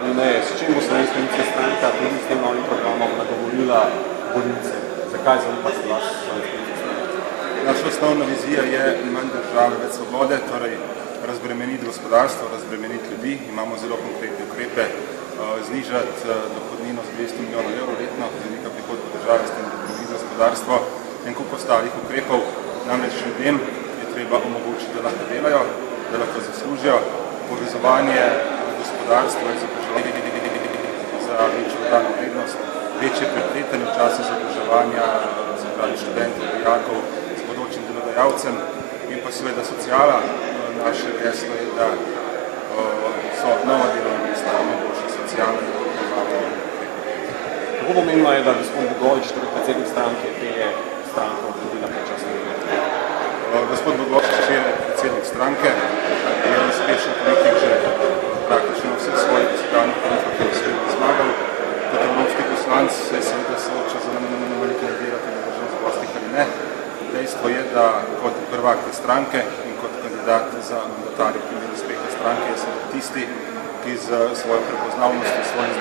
Ali ne, s čim bo Slovenska ljudska stranka tudi s tem novim programom nagovorila volivce? Zakaj zaupati vas Slovenska ljudska stranka? Naša osnovna vizija je manj države, več svobode, torej razbremeniti gospodarstvo, razbremeniti ljudi. Imamo zelo konkretne ukrepe, znižati dohodnino z 200 milijonov evrov letno, znika prihodka države, s tem razbremeniti gospodarstvo. En kup ostalih ukrepov, namreč ljudem je treba omogočiti, da lahko delajo, da lahko zaslužijo. Povezovanje gospodarstva in izobraževanja za večjo dodano vrednost, večje prepletanje v času izobraževanja, se pravi študentov, dijakov z bodočim delodajalcem in pa seveda sociala. Naše geslo je, da so nova delovna mesta, boljša socialna delovna. Kako pomembno je, da gospod Bogovič, tudi predsednik stranke, pelje stranko tudi na počasno volitve? Gospod Bogovič je predsednik stranke, je uspešen politik že praktično na vseh svojih dosedanjih volitvah, ki je uspešno zmagal. Kot evropski poslanec se je seveda sooča z ali kandidirati na državnozborskih ali ne. Dejstvo je, da kot prvak te stranke in kot kandidat za mandatarja v primeru uspeha stranke je tisti, ki z svojo prepoznavnostjo, svojim znanjem